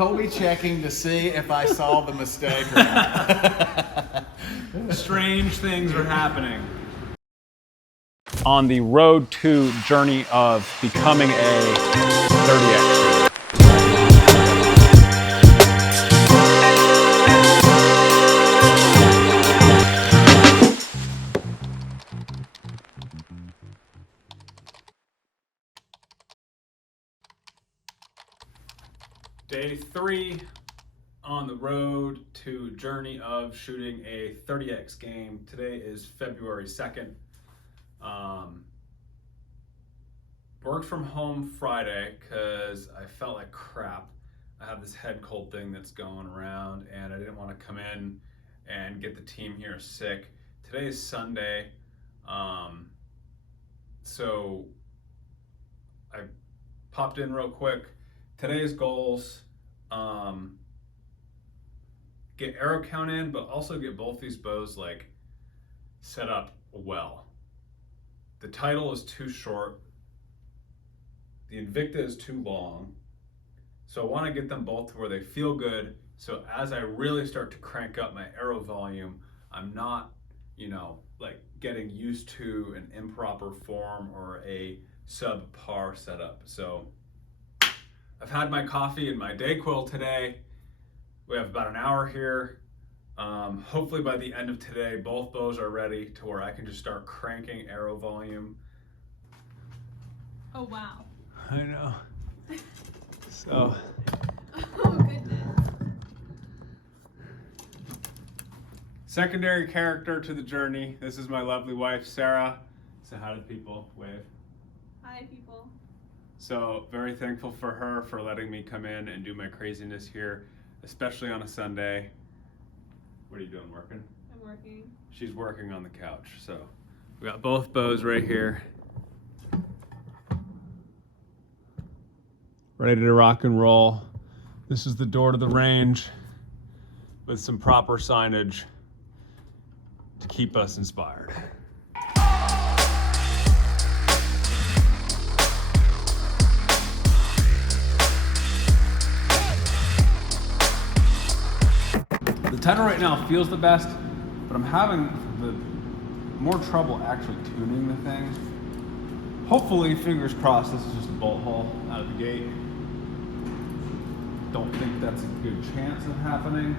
Kolby checking to see if I saw the mistake or not. Strange things are happening. On the road to journey of becoming a 30X. Day 3 on the road to journey of shooting a 30X game. Today is February 2nd. Worked from home Friday because I felt like crap. I have this head cold thing that's going around and I didn't want to come in and get the team here sick. Today is Sunday, so I popped in real quick. Today's goals, get arrow count in, but also get both these bows like set up well. The title is too short. The Invicta is too long. So I want to get them both to where they feel good. So as I really start to crank up my arrow volume, I'm not, like getting used to an improper form or a subpar setup. So I've had my coffee and my Dayquil today. We have about an hour here. Hopefully by the end of today, both bows are ready to where I can just start cranking arrow volume. Oh, wow. I know. So. Oh, goodness. Secondary character to the journey. This is my lovely wife, Sarah. Say hi to people, wave. Hi, people. So very thankful for her for letting me come in and do my craziness here, especially on a Sunday. What are you doing, working? I'm working. She's working on the couch. So we got both bows right here. Ready to rock and roll. This is the door to the range with some proper signage to keep us inspired. The title right now feels the best, but I'm having more trouble actually tuning the thing. Hopefully, fingers crossed, this is just a bolt hole out of the gate. Don't think that's a good chance of happening.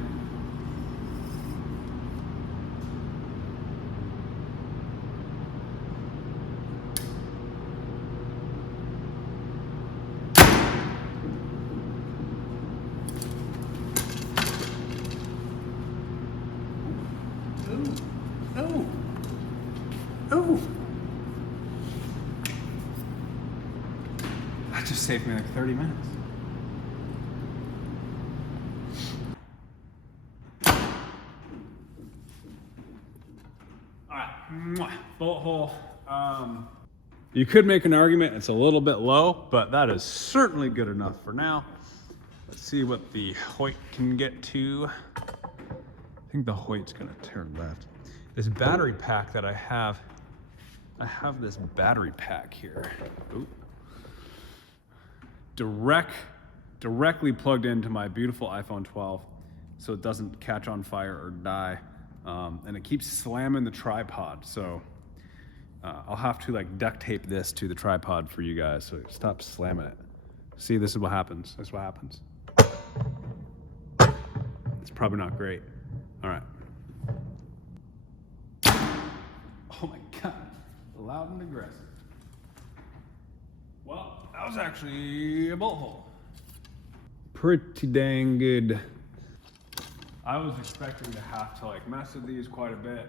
Ooh. That just saved me like 30 minutes. All right, bolt hole. You could make an argument it's a little bit low, but that is certainly good enough for now. Let's see what the Hoyt can get to. I think the Hoyt's gonna turn left. This battery pack that I have this battery pack here. Ooh. Directly plugged into my beautiful iPhone 12 so it doesn't catch on fire or die. And it keeps slamming the tripod. So I'll have to like duct tape this to the tripod for you guys so it stops slamming it. See, this is what happens. This is what happens. It's probably not great. All right. Oh my God, loud and aggressive. Well, that was actually a bolt hole. Pretty dang good. I was expecting to have to like mess with these quite a bit.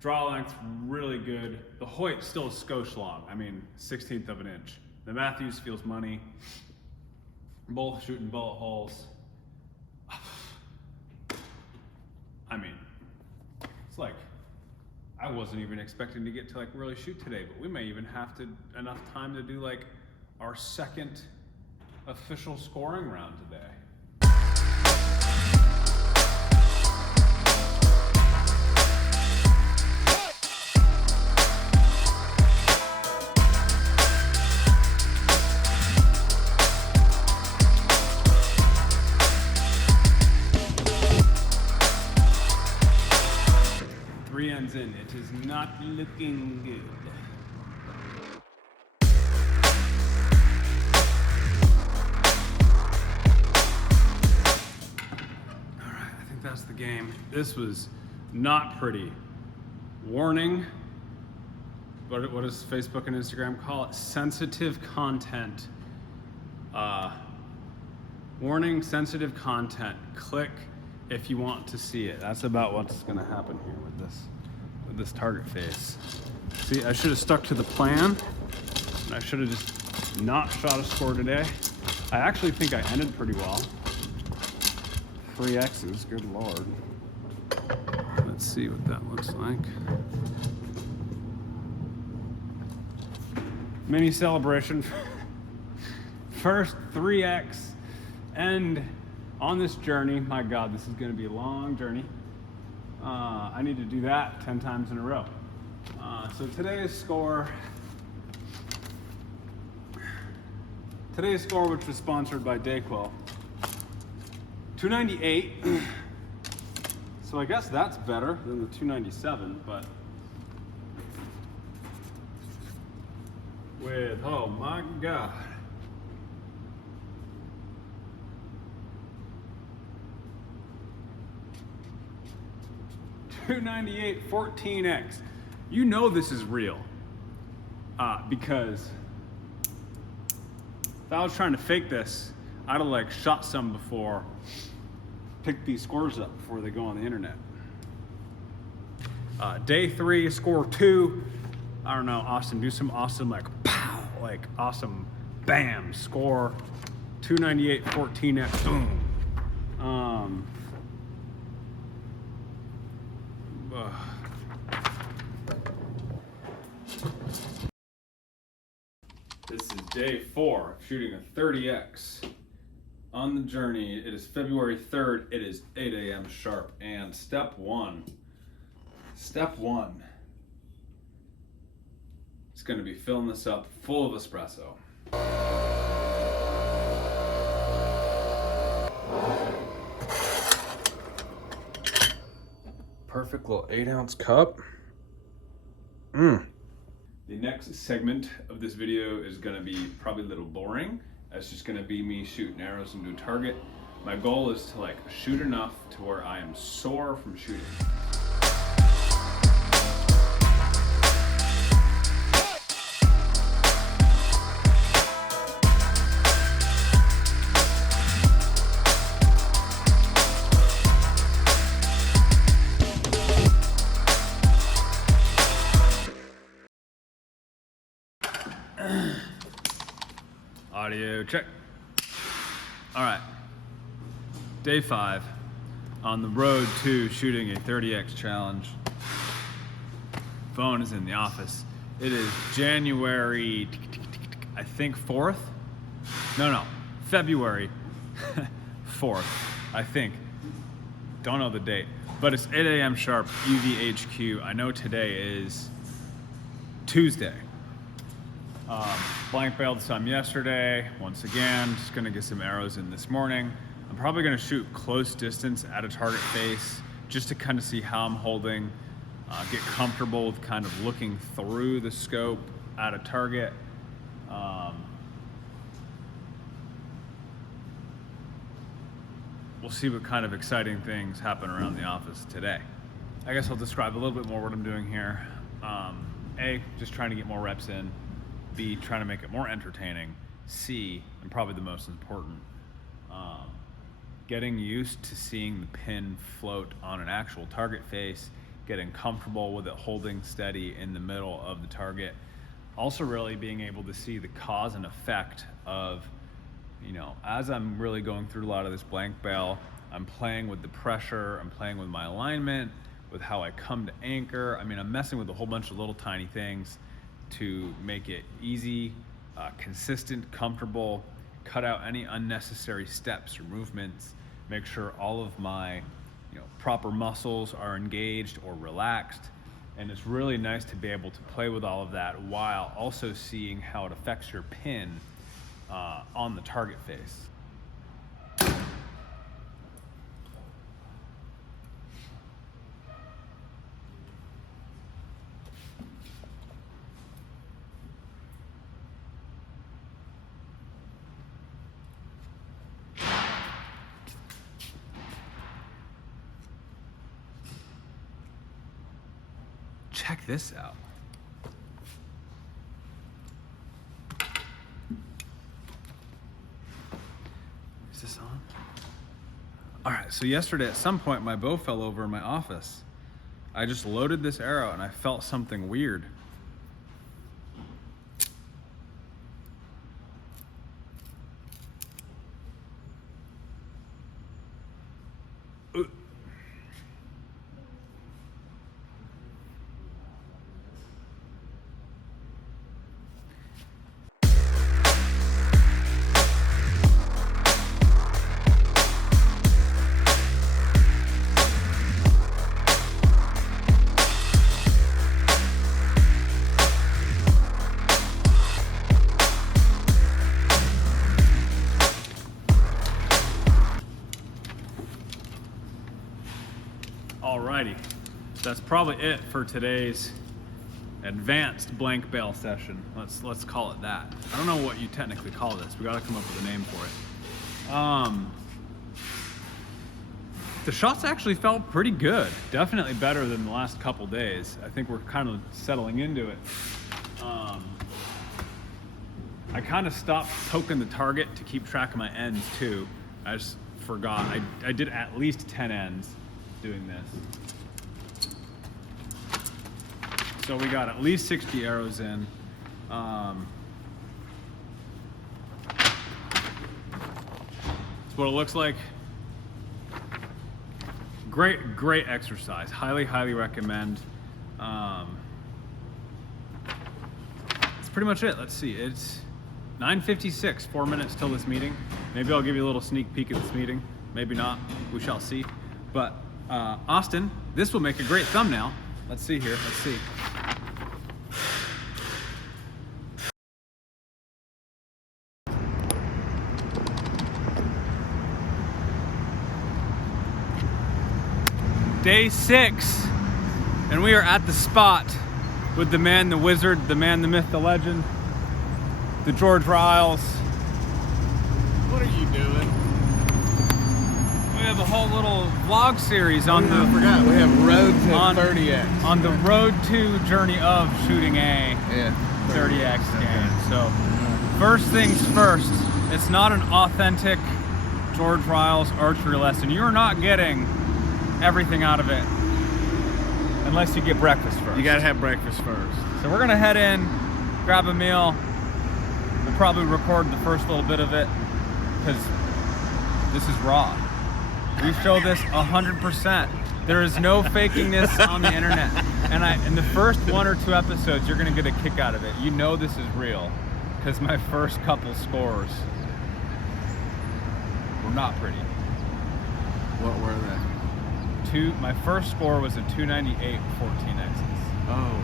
Draw length really good. The Hoyt still a skosh long. I mean, 1/16 of an inch. The Matthews feels money. Both shooting bullet holes. I mean, it's like, I wasn't even expecting to get to like really shoot today, but we may even have enough time to do like our second official scoring round today. hands in. It is not looking good. All right, I think that's the game. This was not pretty. Warning. What does Facebook and Instagram call it? Sensitive content. Warning, sensitive content. Click if you want to see it. That's about what's gonna happen here with this target face. See, I should have stuck to the plan, and I should have just not shot a score today. I actually think I ended pretty well. 3 X's, good Lord. Let's see what that looks like. Mini celebration. First 3X end on this journey. My God, this is gonna be a long journey. I need to do that 10 times in a row. So today's score, which was sponsored by Dayquil, 298. So I guess that's better than the 297, but with, oh my God. $298 14X. You know this is real. Because if I was trying to fake this, I'd have like shot some before, picked these scores up before they go on the internet. Day 3, score 2. I don't know, Austin, do some awesome like pow, like awesome bam, score 298 14X, boom. This is day 4 of shooting a 30X. On the journey, it is February 3rd, it is 8 a.m. sharp, and step one is gonna be filling this up full of espresso. Perfect little 8-ounce cup. The next segment of this video is gonna be probably a little boring. It's just gonna be me shooting arrows into a target. My goal is to like shoot enough to where I am sore from shooting. Audio check. All right, day 5 on the road to shooting a 30X challenge. Phone is in the office. It is January, I think 4th? No, February 4th, I think. Don't know the date, but it's 8 a.m. sharp, UVHQ. I know today is Tuesday. Blank bailed some yesterday. Once again, just gonna get some arrows in this morning. I'm probably gonna shoot close distance at a target face just to kind of see how I'm holding, get comfortable with kind of looking through the scope at a target. We'll see what kind of exciting things happen around the office today. I guess I'll describe a little bit more what I'm doing here. A, just trying to get more reps in. B, trying to make it more entertaining. C, and probably the most important, getting used to seeing the pin float on an actual target face, getting comfortable with it holding steady in the middle of the target. Also really being able to see the cause and effect of, you know, as I'm really going through a lot of this blank bail, I'm playing with the pressure, I'm playing with my alignment, with how I come to anchor. I mean, I'm messing with a whole bunch of little tiny things to make it easy, consistent, comfortable, cut out any unnecessary steps or movements, make sure all of my proper muscles are engaged or relaxed. And it's really nice to be able to play with all of that while also seeing how it affects your pin on the target face. check this out. Is this on? All right, so yesterday at some point my bow fell over in my office. I just loaded this arrow and I felt something weird. Alrighty, that's probably it for today's advanced blank bale session. Let's call it that. I don't know what you technically call this. We got to come up with a name for it. The shots actually felt pretty good. Definitely better than the last couple days. I think we're kind of settling into it. I kind of stopped poking the target to keep track of my ends too. I just forgot. I did at least 10 ends doing this. So we got at least 60 arrows in. That's what it looks like. Great exercise. Highly recommend. That's pretty much it. Let's see. It's 9:56, 4 minutes till this meeting. Maybe I'll give you a little sneak peek at this meeting. Maybe not. We shall see. But Austin, this will make a great thumbnail. Let's see here. Let's see. Day 6, and we are at the spot with the man, the wizard, the man, the myth, the legend, the George Riles. What are you doing? We have a whole little vlog series on I forgot, we have road to on 30X. on the road to journey of shooting a Yeah, 30X Okay. game. So first things first, it's not an authentic George Riles archery lesson. You're not getting everything out of it unless you get breakfast first. You gotta have breakfast first. So we're gonna head in, grab a meal. We'll probably record the first little bit of it because this is raw. We show this 100%. There is no faking this on the internet. And in the first 1 or 2 episodes, you're gonna get a kick out of it. You know this is real because my first couple scores were not pretty. What were they? My first score was a 298 14 X's. Oh,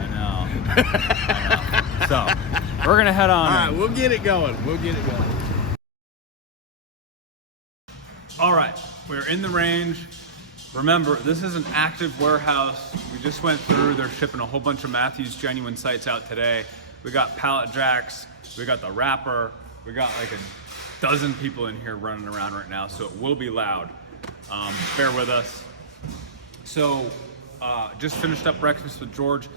I know. I know. So we're gonna head on. all right, we'll get it going. All right, we're in the range. Remember, this is an active warehouse. We just went through. They're shipping a whole bunch of Matthews Genuine sights out today. We got pallet jacks. We got the wrapper. We got like a dozen people in here running around right now, so it will be loud. Bear with us. So, just finished up breakfast with George.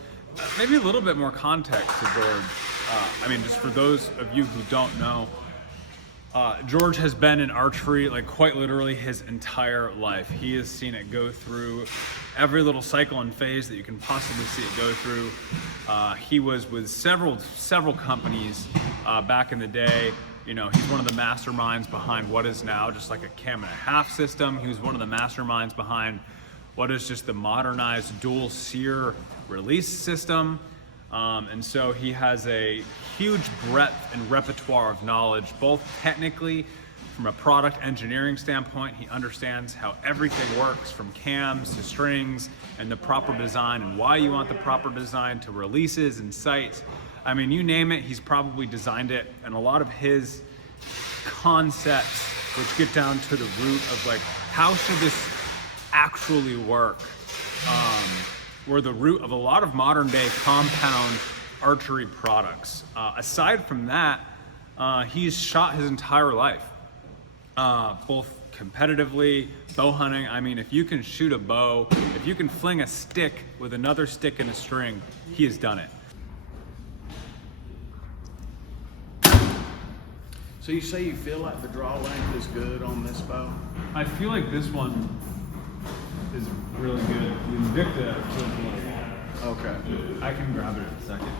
Maybe a little bit more context to George. I mean, just for those of you who don't know, George has been in archery like quite literally his entire life. He has seen it go through every little cycle and phase that you can possibly see it go through. He was with several companies back in the day. You know, he's one of the masterminds behind what is now just like a cam and a half system. He was one of the masterminds behind what is just the modernized dual sear release system. And so he has a huge breadth and repertoire of knowledge, both technically from a product engineering standpoint. He understands how everything works from cams to strings and the proper design and why you want the proper design to releases and sights. I mean, you name it, he's probably designed it. And a lot of his concepts, which get down to the root of like, how should this actually work? Were the root of a lot of modern day compound archery products. Aside from that, he's shot his entire life. both competitively, bow hunting. I mean, if you can shoot a bow, if you can fling a stick with another stick and a string, he has done it. So you say you feel like the draw length is good on this bow? I feel like this one is really good. The Invicta feels like, Okay. I can grab it in a second.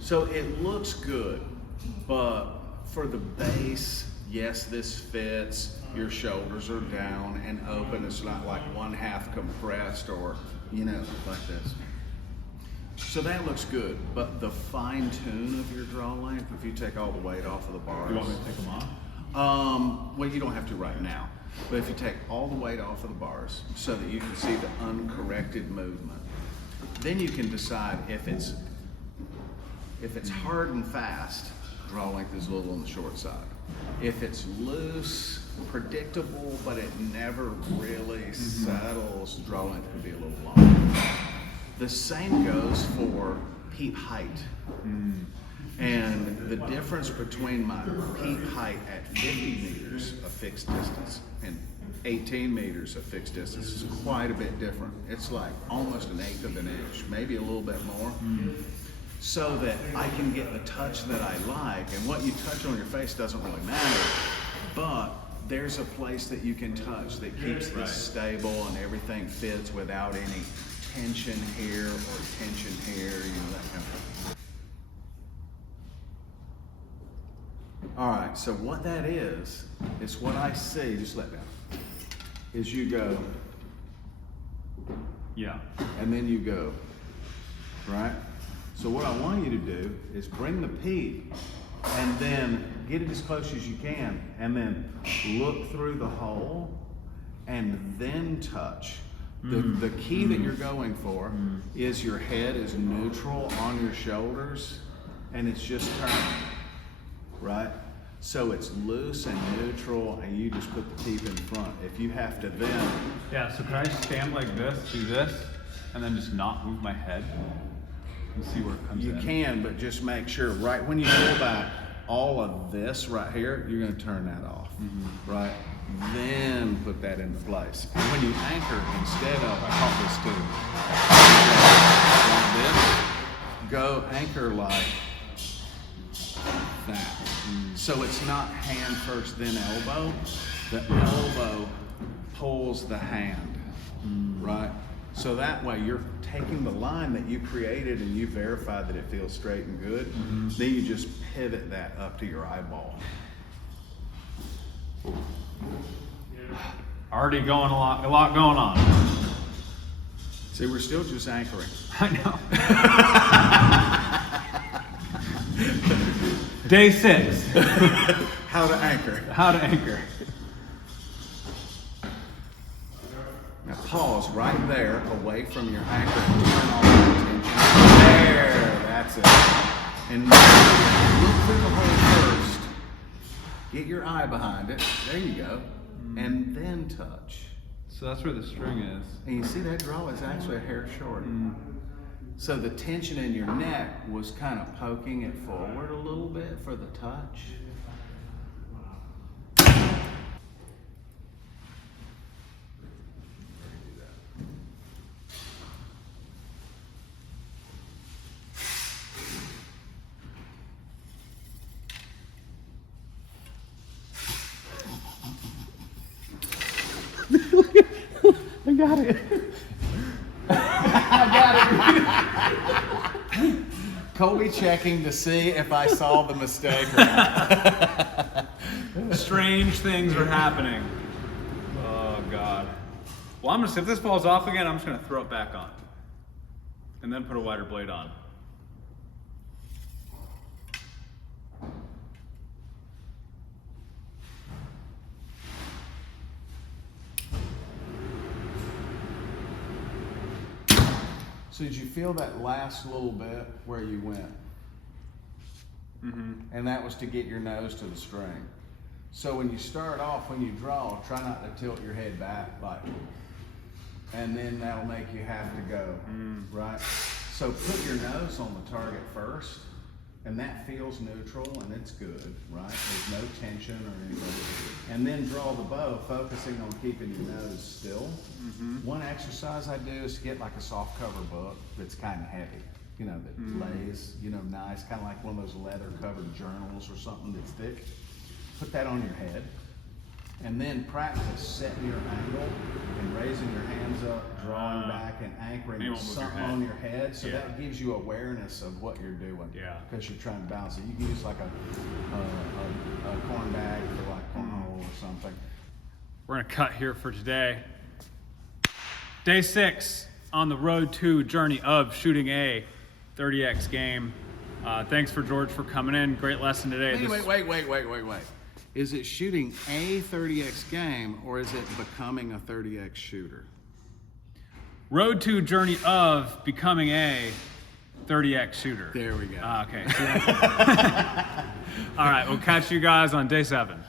So it looks good, but for the base, yes, this fits. Your shoulders are down and open. It's not like one half compressed or, you know, like this. So that looks good, but the fine tune of your draw length, if you take all the weight off of the bars. You want me to take them off? Well, you don't have to right now, but if you take all the weight off of the bars so that you can see the uncorrected movement, then you can decide if it's hard and fast, draw length is a little on the short side. If it's loose, predictable, but it never really settles, draw length could be a little long. The same goes for peep height. And the difference between my peep height at 50 meters of fixed distance and 18 meters of fixed distance is quite a bit different. It's like almost an eighth of an inch, maybe a little bit more. So that I can get the touch that I like, and what you touch on your face doesn't really matter, but there's a place that you can touch that keeps this stable and everything fits without any tension here or tension here, you know, that kind of thing. All right, so what that is what I see, just let down, is you go, Yeah. and then you go, right? So what I want you to do is bring the peep and then get it as close as you can and then look through the hole and then touch. The key that you're going for is your head is neutral on your shoulders and it's just turning, right? So it's loose and neutral and you just put the peep in front. If you have to then... Yeah, so can I stand like this, do this, and then just not move my head and see where it comes in? You can, but just make sure right when you pull back all of this right here, you're gonna turn that off, right? Then put that into place. And when you anchor, instead of, I caught this too, like this, go anchor like that. So it's not hand first, then elbow. The elbow pulls the hand, right? So that way you're taking the line that you created and you verify that it feels straight and good. Then you just pivot that up to your eyeball. Already going a lot going on. See, we're still just anchoring. I know. Day 6. How to anchor. How to anchor. Now pause right there, away from your anchor, and turn on your attention. There, that's it. And look through the hole first. Get your eye behind it. There you go. And then touch. So that's where the string is. And you see that draw is actually a hair short. So the tension in your neck was kind of poking it forward a little bit for the touch. I got it. Kolby checking to see if I saw the mistake or not. Strange things are happening. Oh God. Well, I'm gonna, if this falls off again, I'm just gonna throw it back on. And then put a wider blade on. So did you feel that last little bit where you went? And that was to get your nose to the string. So when you start off, when you draw, try not to tilt your head back like, and then that'll make you have to go, right? So put your nose on the target first And that feels neutral and it's good, right? There's no tension or anything. And then draw the bow, focusing on keeping your nose still. One exercise I do is get like a soft cover book that's kind of heavy, you know, that lays, you know, nice, kind of like one of those leather covered journals or something that's thick. Put that on your head. And then practice setting your angle and raising your hands up, drawing back and anchoring You with won't move your something head. on your head. So Yeah. that gives you awareness of what you're doing. Yeah. Because you're trying to balance it. You can use like a corn bag for like cornhole or something. We're gonna cut here for today. Day 6 on the road to journey of shooting a 30x game. Thanks for George for coming in. Great lesson today. Wait. Is it shooting a 30x game or is it becoming a 30x shooter? Road to journey of becoming a 30x shooter. There we go. Okay. All right, we'll catch you guys on day 7.